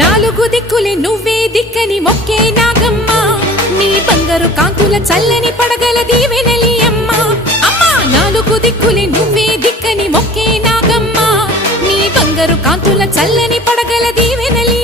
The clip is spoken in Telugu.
నాలుగు దిక్కులే నువ్వే దిక్కని మొక్కే నాగమ్మ నీ బంగారు కాంతుల చల్లని పడగల దీవెనలి అమ్మ అమ్మా నాలుగు దిక్కులే నువ్వే దిక్కని మొక్కే నాగమ్మ నీ బంగారు కాంతుల చల్లని పడగల దీవెనలి